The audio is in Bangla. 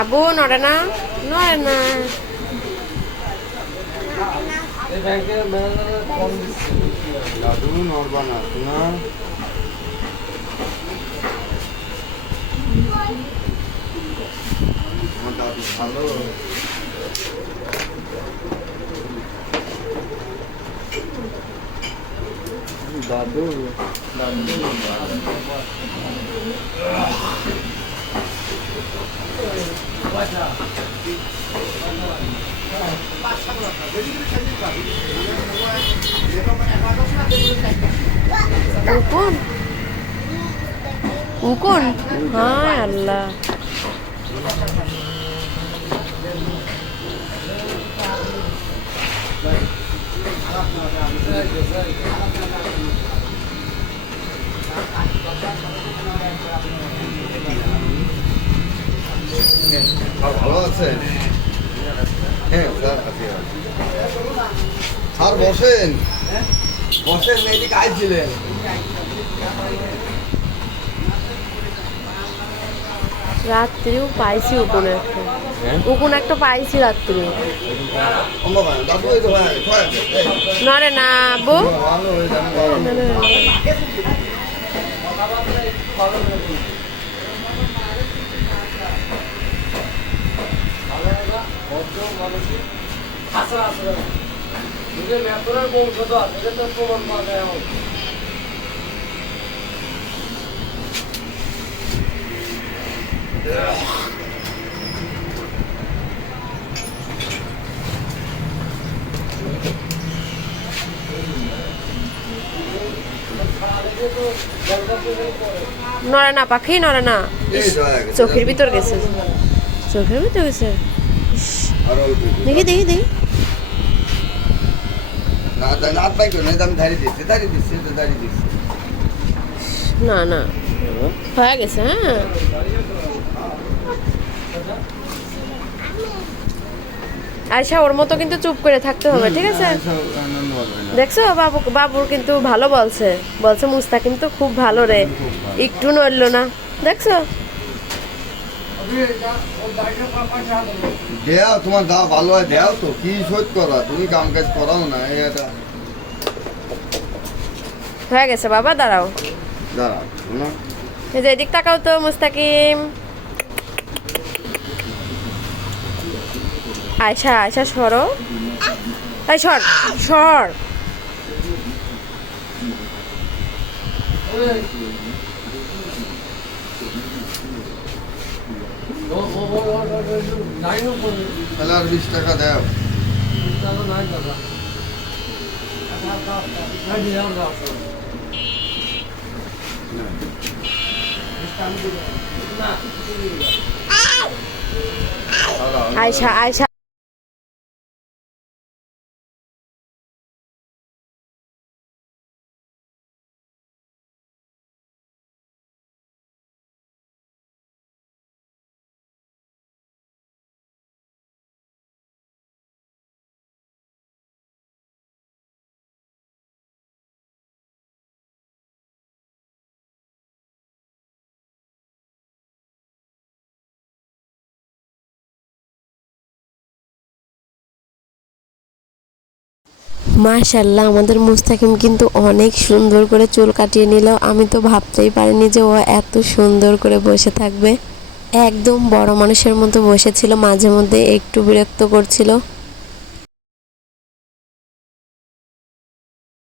আবু নড়ে না, নড়ে না। দাদু নড়বা না না, আমার দাদু ভালো। দাদু দাদু উকুন উকুন, হায় আল্লাহ। ভালো আছে? হ্যাঁ স্যার আছে। স্যার বসেন বসেন, এদিকে আইছিলেন। রাত্রিও পাইছি উকুন একটা, উকুন একটা পাইছি রাত্রিও। নড়ে না আব্বু। নড়ে না পাখি, নড়ে না। চোখের ভিতর গেছে, চোখের ভিতর গেছে। দেখি দেখি দেখি, না না হয়ে গেছে। হ্যাঁ আয়শা, ওর মতো কিন্তু চুপ করে থাকতে হবে, ঠিক আছে? দেখছো বাবু, বাবুর কিন্তু ভালো বলছে, বলছে মুস্তাকিম তো খুব ভালো রে, একটু নড়লো না, দেখছো? দেও তোমার গা ভালো হয়, দেও তো কি শোধ করা, তুমি কাম কাজ করাও না। এটা হয়ে গেছে বাবা, দাঁড়াও দাঁড়াও না, এই যে এদিক তাকাও তো মুস্তাকিম। আয়শা, আয়শা সরো, এই সর সর। তাহলে আর 20 টাকা দেও। আয়শা, আয়শা মাশাআল্লাহ, আমাদের মুস্তাকিম কিন্তু অনেক সুন্দর করে চুল কাটিয়ে নিল। আমি তো ভাবতেই পারিনি যে ও এত সুন্দর করে বসে থাকবে। একদম বড় মানুষের মতো বসেছিল, মাঝে মধ্যে একটু বিরক্ত করছিল।